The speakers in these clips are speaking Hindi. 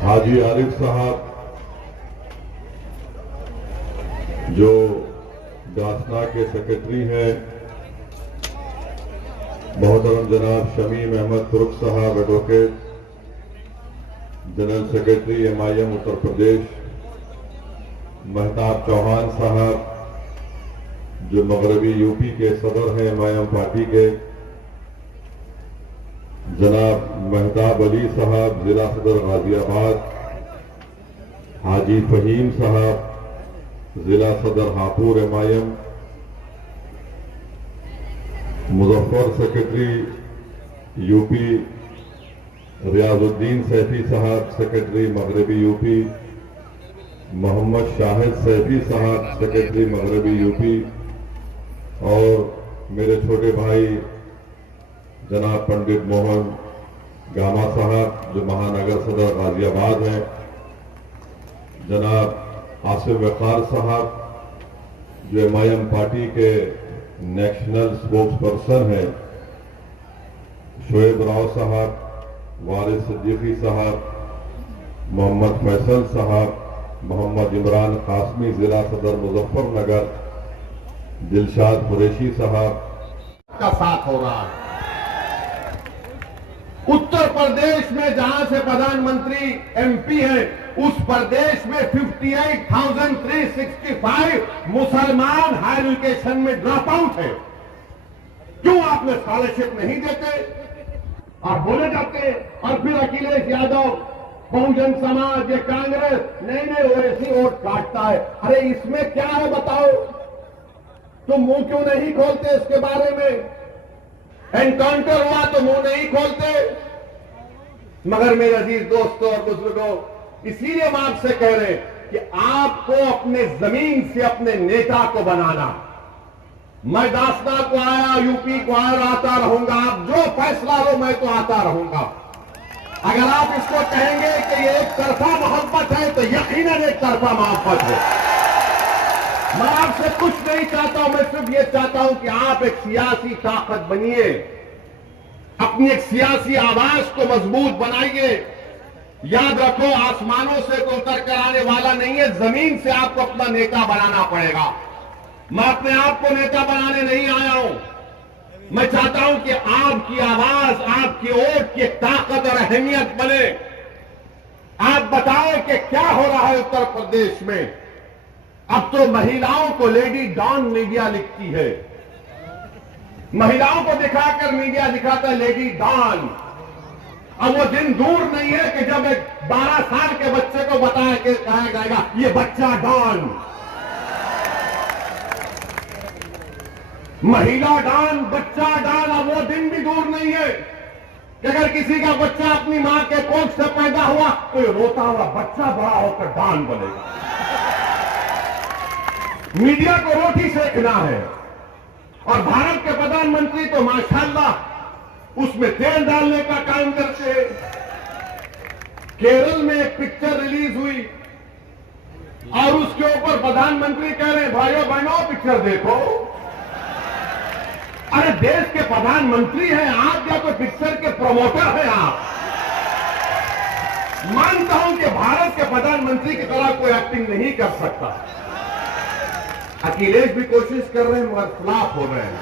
हाजी आरिफ साहब जो दासना के सेक्रेटरी हैं, मोहतरम जनाब शमीम अहमद तुर्क साहब advocate general secretary MIM Uttar Pradesh, Mahtab Chauhan साहब जो मगरबी यूपी के सदर हैं MIM पार्टी के, जनाब महताब अली साहब जिला सदर गाजियाबाद, हाजी फहीम साहब जिला सदर Hapur MIM, Muzaffar secretary UP, Riyazuddin Saifi साहब सेक्रेटरी मगरबी यूपी, मोहम्मद शाहिद सैफी साहब सेक्रेटरी मगरबी यूपी, और मेरे छोटे भाई जनाब पंडित मोहन गामा साहब जो महानगर सदर गाजियाबाद हैं, जनाब आसिफ वकार साहब जो MIM पार्टी के नेशनल स्पोक्स पर्सन हैं, शोएब राव साहब, वारिस सिद्दीकी साहब, मोहम्मद फैसल साहब, मोहम्मद इमरान कासमी जिला सदर मुजफ्फरनगर, दिलशाद कुरैशी साहब का साथ हो रहा है। उत्तर प्रदेश में जहां से प्रधानमंत्री MP है, उस प्रदेश में 58,365 मुसलमान हायर एजुकेशन में ड्रॉप आउट है। क्यों आपने स्कॉलरशिप नहीं देते? और बोले जाते और फिर अखिलेश यादव, बहुजन समाज, ये कांग्रेस नए ओवैसी वोट काटता है। अरे इसमें क्या है बताओ? तुम मुंह क्यों नहीं खोलते इसके बारे में? एनकाउंटर हुआ तो मुंह नहीं खोलते। मगर मेरे अजीज दोस्तों और बुजुर्गों, इसीलिए हम आपसे कह रहे हैं कि आपको अपने जमीन से अपने नेता को बनाना। मैं दासना को आया, यूपी को आया, आता रहूंगा। आप जो फैसला लो मैं तो आता रहूंगा। अगर आप इसको कहेंगे कि ये एक तरफा मोहब्बत है तो यकीनन एक तरफा मोहब्बत है। मैं आपसे कुछ नहीं चाहता हूं, मैं सिर्फ ये चाहता हूं कि आप एक सियासी ताकत बनिए, अपनी एक सियासी आवाज को मजबूत बनाइए। याद रखो, आसमानों से तो उतर कर आने वाला नहीं है, जमीन से आपको अपना नेता बनाना पड़ेगा। मैं अपने आप को नेता बनाने नहीं आया हूं। मैं चाहता हूं कि आपकी आवाज, आपकी वोट की ताकत और अहमियत बने। आप बताओ कि क्या हो रहा है उत्तर प्रदेश में। अब तो महिलाओं को लेडी डॉन मीडिया लिखती है। महिलाओं को दिखाकर मीडिया दिखाता है लेडी डॉन। अब वो दिन दूर नहीं है कि जब एक 12 साल के बच्चे को बताया कि कहा जाएगा ये बच्चा डॉन, महिला डॉन, बच्चा डॉन। अब वो दिन भी दूर नहीं है कि अगर किसी का बच्चा अपनी मां के कोख से पैदा हुआ तो ये रोता हुआ बच्चा बड़ा होकर डॉन बनेगा। मीडिया को रोटी सेकना है। और भारत के प्रधानमंत्री तो माशाल्लाह उसमें तेल डालने का काम करते हैं। केरल में एक पिक्चर रिलीज हुई और उसके ऊपर प्रधानमंत्री कह रहे हैं भाइयों बहनों पिक्चर देखो। अरे देश के प्रधानमंत्री हैं आप या तो पिक्चर के प्रमोटर हैं आप? मानता हूं कि भारत के प्रधानमंत्री की तरह कोई एक्टिंग नहीं कर सकता। अखिलेश भी कोशिश कर रहे हैं मगर फ्लॉप हो रहे हैं।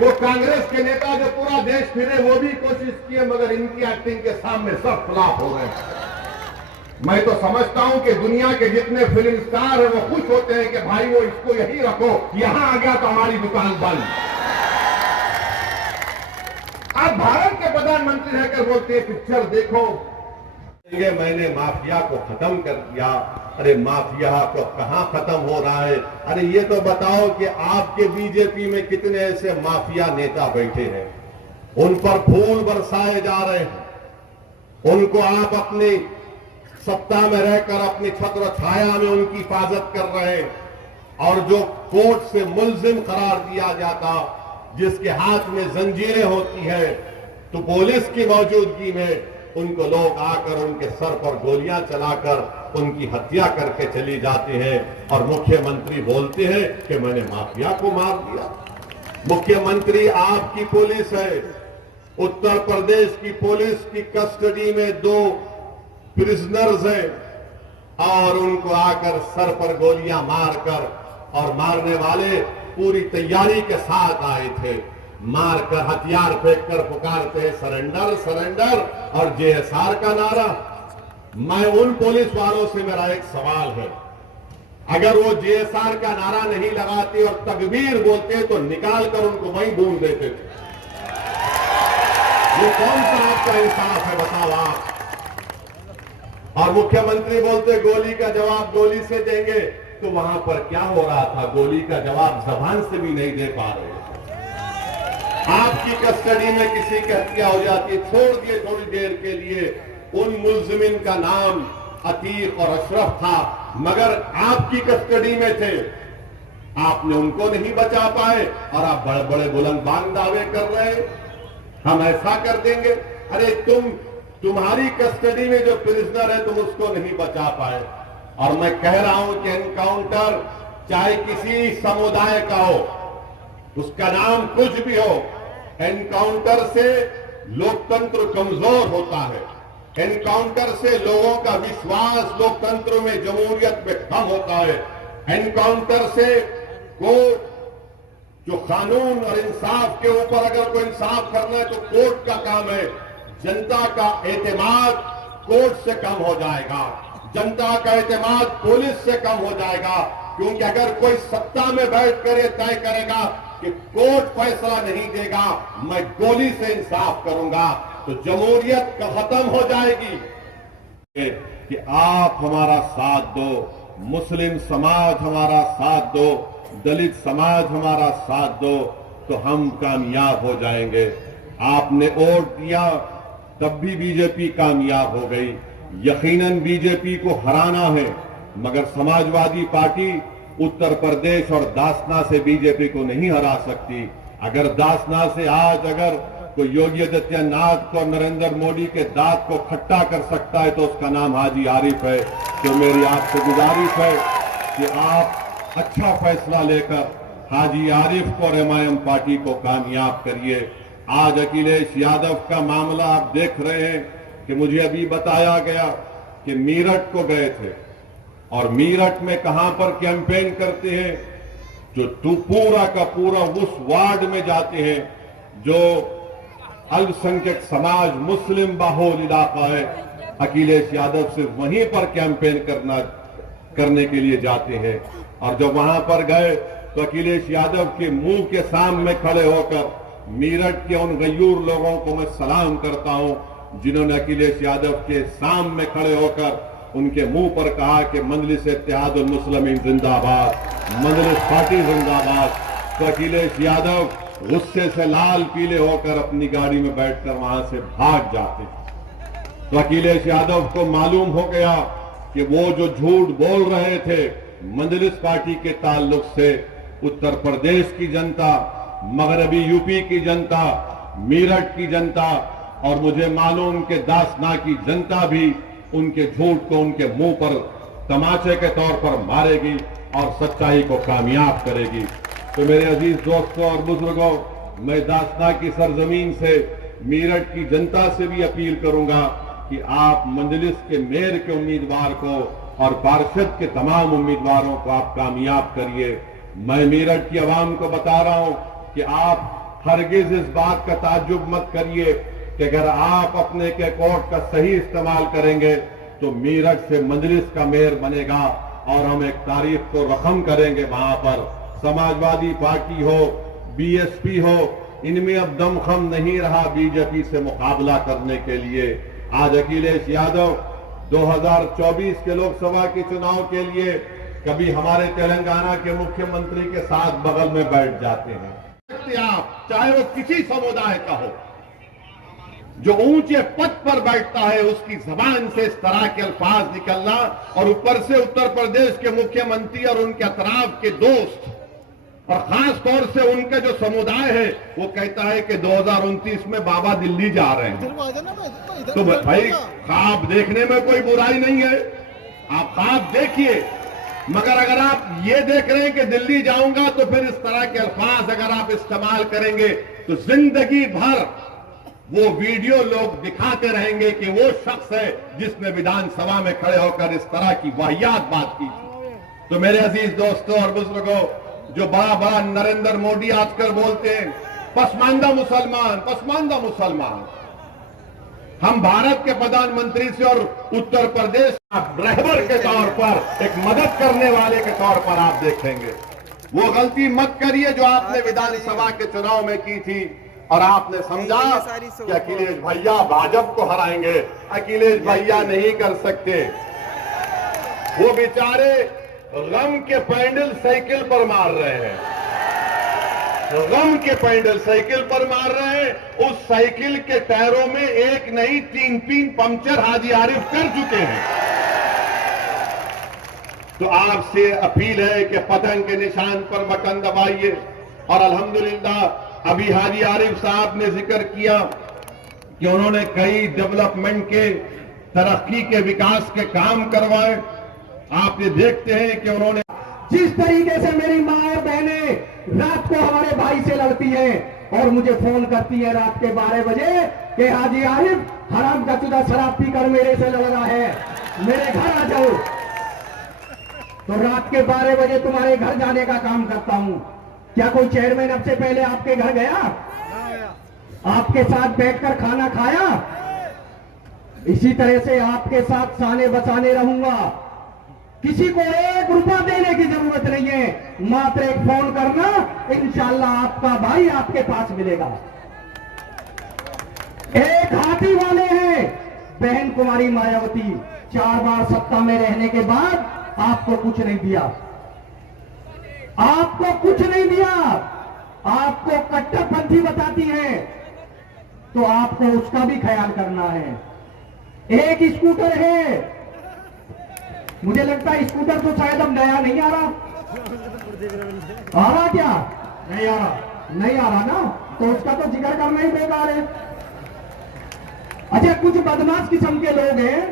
वो कांग्रेस के नेता जो पूरा देश फिरे वो भी कोशिश किए मगर इनकी एक्टिंग के सामने सब फ्लॉप हो रहे हैं। मैं तो समझता हूं कि दुनिया के जितने फिल्म स्टार हैं वो खुश होते हैं कि भाई वो इसको यही रखो, यहां आ गया तो हमारी दुकान बंद। अब भारत के प्रधानमंत्री रहकर बोलते हैं पिक्चर देखो, मैंने माफिया को खत्म कर दिया। अरे माफिया को कहां खत्म हो रहा है? अरे ये तो बताओ कि आपके बीजेपी में कितने ऐसे माफिया नेता बैठे हैं, उन पर फूल बरसाए जा रहे हैं, उनको आप अपनी सत्ता में रहकर अपनी छत्र छाया में उनकी हिफाजत कर रहे हैं, और जो कोर्ट से मुल्जिम करार दिया जाता, जिसके हाथ में जंजीरें होती है, तो पुलिस की मौजूदगी में उनको लोग आकर उनके सर पर गोलियां चलाकर उनकी हत्या करके चली जाते हैं, और मुख्यमंत्री बोलते हैं कि मैंने माफिया को मार दिया। मुख्यमंत्री आपकी पुलिस है। उत्तर प्रदेश की पुलिस की कस्टडी में 2 प्रिजनर्स हैं, और उनको आकर सर पर गोलियां मारकर, और मारने वाले पूरी तैयारी के साथ आए थे, मारकर हथियार फेंककर पुकारते हैं सरेंडर सरेंडर, और जेएसआर का नारा। मैं उन पुलिस वालों से मेरा एक सवाल है, अगर वो जेएसआर का नारा नहीं लगाते और तकबीर बोलते तो निकाल कर उनको वहीं भून देते थे। ये कौन सा आपका इंसाफ है, बताओ आप। और मुख्यमंत्री बोलते गोली का जवाब गोली से देंगे, तो वहां पर क्या हो रहा था, गोली का जवाब जबान से भी नहीं दे पा रहे। आपकी कस्टडी में किसी की हत्या हो जाती, छोड़ दिए थोड़ी देर के लिए, उन मुल्जिमिन का नाम अतीक और अशरफ था, मगर आपकी कस्टडी में थे, आपने उनको नहीं बचा पाए, और आप बड़े बड़े बुलंदबान दावे कर रहे हैं हम ऐसा कर देंगे। अरे तुम्हारी कस्टडी में जो प्रिजनर है तुम उसको नहीं बचा पाए, और मैं कह रहा हूं कि एनकाउंटर चाहे किसी समुदाय का हो, उसका नाम कुछ भी हो, एनकाउंटर से लोकतंत्र कमजोर होता है। एनकाउंटर से लोगों का विश्वास लोकतंत्र में, जमहूरियत में कम होता है। एनकाउंटर से कोर्ट जो कानून और इंसाफ के ऊपर अगर कोई इंसाफ करना है तो कोर्ट का काम है। जनता का एतमाद कोर्ट से कम हो जाएगा, जनता का एतमाद पुलिस से कम हो जाएगा, क्योंकि अगर कोई सत्ता में बैठकर ये तय करेगा कि कोर्ट फैसला नहीं देगा, मैं गोली से इंसाफ करूंगा, तो जमहूरियत खत्म हो जाएगी। कि आप हमारा साथ दो, मुस्लिम समाज हमारा साथ दो, दलित समाज हमारा साथ दो, तो हम कामयाब हो जाएंगे। आपने वोट दिया तब भी बीजेपी कामयाब हो गई। यकीनन बीजेपी को हराना है, मगर समाजवादी पार्टी उत्तर प्रदेश और दासना से बीजेपी को नहीं हरा सकती। अगर दासना से आज अगर कोई योगी आदित्यनाथ को, नरेंद्र मोदी के दांत को खट्टा कर सकता है तो उसका नाम हाजी आरिफ है। तो मेरी आपसे गुजारिश है कि आप अच्छा फैसला लेकर हाजी आरिफ को और एमआईएम पार्टी को कामयाब करिए। आज अखिलेश यादव का मामला आप देख रहे हैं कि मुझे अभी बताया गया कि मीरठ को गए थे, और मीरठ में कहां पर कैंपेन करते हैं, जो पूरा का पूरा उस वार्ड में जाते हैं जो अल्पसंख्यक समाज मुस्लिम बाहुल इलाका है। अखिलेश यादव सिर्फ वहीं पर कैंपेन करने के लिए जाते हैं, और जब वहां पर गए तो अखिलेश यादव के मुंह के सामने खड़े होकर मीरठ के उन गयूर लोगों को मैं सलाम करता हूं जिन्होंने अखिलेश यादव के सामने खड़े होकर उनके मुंह पर कहा कि मजलिस इत्तेहादुल मुस्लिमीन जिंदाबाद, मजलिस पार्टी जिंदाबाद। तो अखिलेश यादव गुस्से से लाल पीले होकर अपनी गाड़ी में बैठकर वहां से भाग जाते। तो अखिलेश यादव को मालूम हो गया कि वो जो झूठ बोल रहे थे मजलिस पार्टी के ताल्लुक से, उत्तर प्रदेश की जनता, मगरबी यूपी की जनता, मीरठ की जनता, और मुझे मालूम कि दासना की जनता भी उनके झूठ को उनके मुंह पर तमाचे के तौर पर मारेगी और सच्चाई को कामयाब करेगी। तो मेरे अजीज दोस्तों और बुजुर्गों, मैं दासना की सरजमीन से मीरठ की जनता से भी अपील करूंगा कि आप मजलिस के मेयर के उम्मीदवार को और पार्षद के तमाम उम्मीदवारों को आप कामयाब करिए। मैं मीरठ की आवाम को बता रहा हूं कि आप हरगिज इस बात का ताज्जुब मत करिए कि अगर आप अपने के कोर्ट का सही इस्तेमाल करेंगे तो मीरठ से मजलिस का मेयर बनेगा और हम एक तारीख को रकम करेंगे। वहां पर समाजवादी पार्टी हो, बीएसपी हो, इनमें अब दमखम नहीं रहा बीजेपी से मुकाबला करने के लिए। आज अखिलेश यादव 2024 के लोकसभा के चुनाव के लिए कभी हमारे तेलंगाना के मुख्यमंत्री के साथ बगल में बैठ जाते हैं। आप चाहे वो किसी समुदाय का हो, जो ऊंचे पद पर बैठता है उसकी जबान से इस तरह के अल्फाज निकलना, और ऊपर से उत्तर प्रदेश के मुख्यमंत्री और उनके अतराफ के दोस्त और खास तौर से उनके जो समुदाय है वो कहता है कि 2029 में बाबा दिल्ली जा रहे हैं। तो भाई ख्वाब देखने में कोई बुराई नहीं है, आप ख्वाब देखिए, मगर अगर आप ये देख रहे हैं कि दिल्ली जाऊंगा तो फिर इस तरह के अल्फाज अगर आप इस्तेमाल करेंगे तो जिंदगी भर वो वीडियो लोग दिखाते रहेंगे कि वो शख्स है जिसने विधानसभा में खड़े होकर इस तरह की वाहियात बात की थी। तो मेरे अजीज दोस्तों और बुजुर्गों, जो बड़ा बड़ा नरेंद्र मोदी आजकल बोलते हैं पसमानदा मुसलमान, पसमानदा मुसलमान, हम भारत के प्रधानमंत्री से और उत्तर प्रदेश रहबर के तौर पर एक मदद करने वाले के तौर पर आप देखेंगे। वो गलती मत करिए जो आपने विधानसभा के चुनाव में की थी और आपने समझा कि अखिलेश भैया भाजपा को हराएंगे। अखिलेश भैया नहीं कर सकते, वो बेचारे गम के पैंडल साइकिल पर मार रहे हैं, गम के पैंडल साइकिल पर मार रहे हैं। उस साइकिल के टायरों में एक नहीं 3-3 पंक्चर हाजी आरिफ कर चुके हैं। तो आपसे अपील है कि पतंग के निशान पर बटन दबाइए। और अल्हम्दुलिल्लाह अभी हाजी आरिफ साहब ने जिक्र किया कि उन्होंने कई डेवलपमेंट के, तरक्की के, विकास के काम करवाए। आप ये देखते हैं कि उन्होंने जिस तरीके से मेरी माँ और बहनें रात को हमारे भाई से लड़ती हैं और मुझे फोन करती है रात के 12 बजे कि हाजी आरिफ हराम का चुदा शराब पीकर मेरे से लड़ रहा है, मेरे घर आ जाओ। तो रात के 12 बजे तुम्हारे घर जाने का काम करता हूं। क्या कोई चेयरमैन अब से पहले आपके घर गया, आपके साथ बैठकर खाना खाया? इसी तरह से आपके साथ साने बसाने रहूंगा। किसी को 1 रुपया देने की जरूरत नहीं है, मात्र एक फोन करना, इंशाल्लाह आपका भाई आपके पास मिलेगा। एक हाथी वाले हैं बहन कुमारी मायावती, 4 बार सत्ता में रहने के बाद आपको कुछ नहीं दिया, आपको कुछ नहीं दिया, आपको कट्टरपंथी बताती हैं, तो आपको उसका भी ख्याल करना है। एक स्कूटर है, मुझे लगता है स्कूटर तो शायद अब नया नहीं आ रहा, आ रहा क्या? नहीं आ रहा, नहीं आ रहा ना, तो उसका तो जिक्र करना ही बेकार है। अच्छा, कुछ बदमाश किस्म के लोग हैं,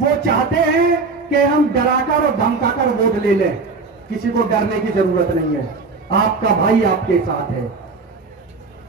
वो चाहते हैं कि हम डराकर और धमकाकर वोट ले लें। किसी को डरने की जरूरत नहीं है, आपका भाई आपके साथ है।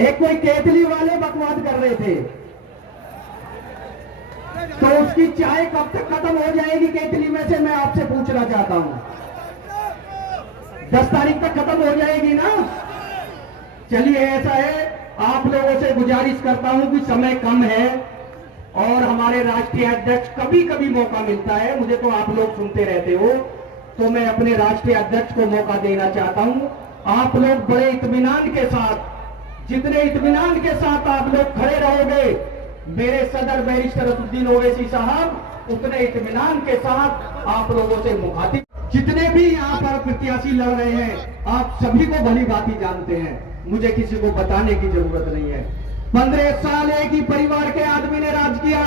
एक कोई केतली वाले बकवाद कर रहे थे, तो उसकी चाय कब तक खत्म हो जाएगी केतली में से, मैं आपसे पूछना चाहता हूं। 10 तारीख तक खत्म हो जाएगी ना? चलिए, ऐसा है, आप लोगों से गुजारिश करता हूं कि समय कम है और हमारे राष्ट्रीय अध्यक्ष, कभी कभी मौका मिलता है, मुझे तो आप लोग सुनते रहते हो, तो मैं अपने राष्ट्रीय अध्यक्ष को मौका देना चाहता हूं। आप लोग बड़े इत्मीनान के साथ, जितने इत्मीनान के साथ आप लोग खड़े रहोगे मेरे सदर बैरिस्टर असदुद्दीन ओवैसी साहब, उतने इत्मीनान के साथ आप लोगों से मुखातिब, जितने भी यहाँ पर प्रत्याशी लड़ रहे हैं, आप सभी को भली भांति जानते हैं, मुझे किसी को बताने की जरूरत नहीं है। 15 साल एक ही परिवार के आदमी ने राज किया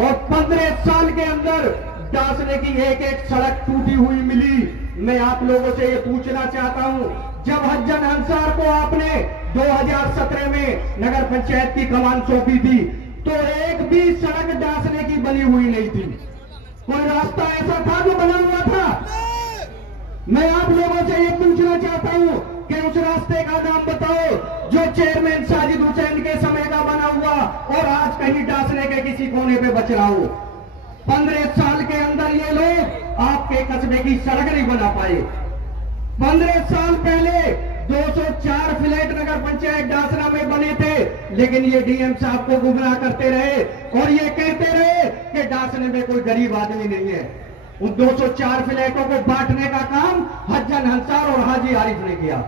और 15 साल के अंदर डांसने की एक एक सड़क टूटी हुई मिली। मैं आप लोगों से ये पूछना चाहता हूं, जब हज्जन अंसार को आपने 2017 में नगर पंचायत की कमान सौंपी थी, तो एक भी सड़क डांसने की बनी हुई नहीं थी। कोई रास्ता ऐसा था जो बना हुआ था? मैं आप लोगों से ये पूछना चाहता हूं कि उस रास्ते का नाम बताओ जो चेयरमैन साजिद हुसैन के समय का बना हुआ और आज कहीं डांसने के किसी कोने पे बच रहा हो। 15 साल के अंदर ये लोग आपके कस्बे की सड़क नहीं बना पाए। 15 साल पहले 204 फ्लैट नगर पंचायत डासना में बने थे, लेकिन ये डीएम साहब को गुमराह करते रहे और ये कहते रहे कि डासने में कोई गरीब आदमी नहीं है। उन 204 फ्लैटों को बांटने का काम हज्जन अंसार और हाजी आरिफ ने किया।